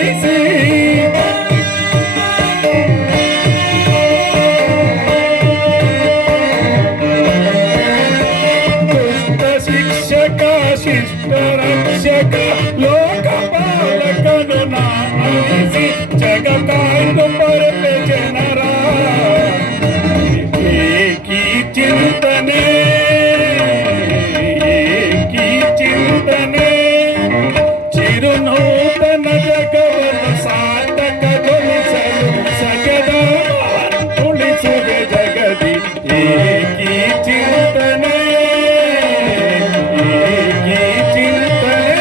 ಉಳಿಸಿ ದುಷ್ಟ ಶಿಕ್ಷಕ ಶಿಷ್ಟ ರಕ್ಷಕ ಲೋಕಪಾಲಕನು ನಾನಿಸಿ ಜಗ ಕಾಯ್ದು ಬರಲೆ ಜನರ ಏಕಿ ಚಿಂತನೆ ಚಿರುನೂತನ ಜಗವನ್ನು ಸಾರ್ಥಕಗೊಳಿಸಲು ಸಗದ ಉಳಿಸುವೆ ಜಗದಿ ಏಕಿ ಚಿಂತನೆ ಏಕಿ ಚಿಂತನೆ.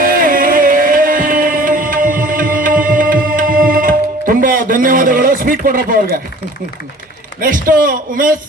ತುಂಬಾ ಧನ್ಯವಾದಗಳು. ಸ್ಪೀಕ್ ಕೊಡ್ರಪ್ಪ ಅವ್ರಿಗೆ. ನೆಕ್ಸ್ಟ್ ಉಮೇಶ್